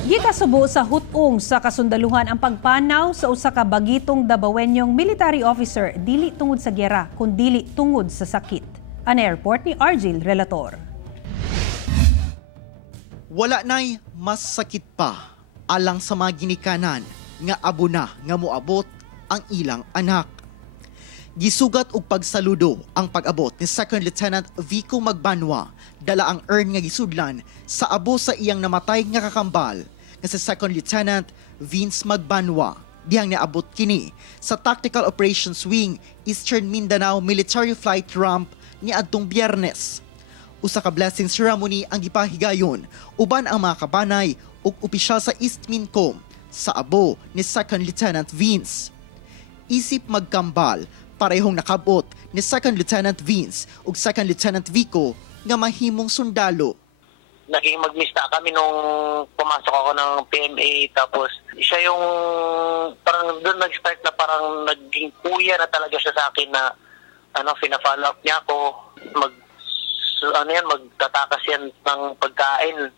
Gikasubo sa hutong sa kasundaluhan ang pagpanaw sa usa ka bagitong Dabawenyong military officer dili tungod sa gyera kun dili tungod sa sakit. An airport ni Argil Relator. Wala na'y mas sakit pa alang sa mga ginikanan nga abo na nga moabot ang ilang anak. Gisugat og pagsaludo ang pag-abot ni Second Lieutenant Vico Magbanwa dala ang earn nga gisudlan sa abo sa iyang namatay nga kakambal nga si Second Lieutenant Vince Magbanwa. Dihang niabot kini sa Tactical Operations Wing Eastern Mindanao Military Flight Ramp ni adtong Biyernes. Usa ka blessing ceremony ang gipahigayon uban ang mga kabanay ug opisyal sa East Mincom sa abo ni Second Lieutenant Vince. Isip magkambal, parehong nakabot ni Second Lieutenant Vince ug Second Lieutenant Vico nga mahimong sundalo. Naging magmista kami nung pumasok ako ng PMA, tapos siya yung parang doon nag-start na parang naging kuya na talaga siya sa akin na fina-follow up niya ako. Magtatakas yan ng pagkain.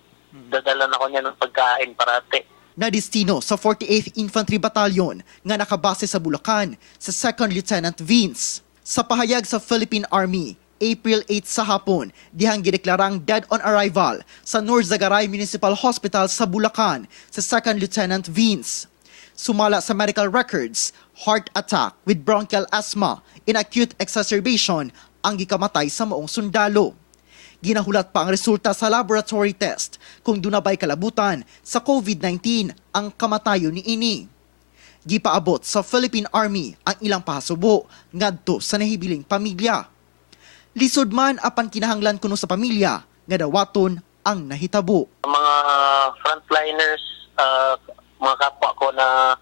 Dadalan ako niya ng pagkain parate. Nadistino sa 48th Infantry Battalion nga nakabase sa Bulacan sa Second Lieutenant Vince. Sa pahayag sa Philippine Army, April 8 sa hapon, dihang gideklarang dead on arrival sa Norzagaray Municipal Hospital sa Bulacan sa Second Lieutenant Vince. Sumala sa medical records, heart attack with bronchial asthma in acute exacerbation ang gikamatay sa maong sundalo. Ginahulat pa ang resulta sa laboratory test kung dunabay kalabutan sa COVID-19 ang kamatayon ni ini. Gipaabot sa Philippine Army ang ilang pahasubo ngadto sa nahibiling pamilya. Lisod man apan kinahanglan kuno sa pamilya nga dawaton ang nahitabo. Mga frontliners, mga kapwa ko na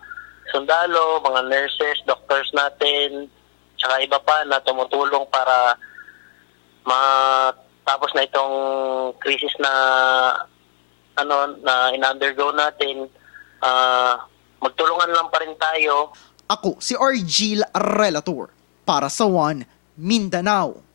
sundalo, mga nurses, doctors natin, tsaka iba pa na tumutulong para matapos na itong crisis na na in-undergo natin. Magtulungan lang pa rin tayo. Ako si Argil Relator para sa One Mindanao.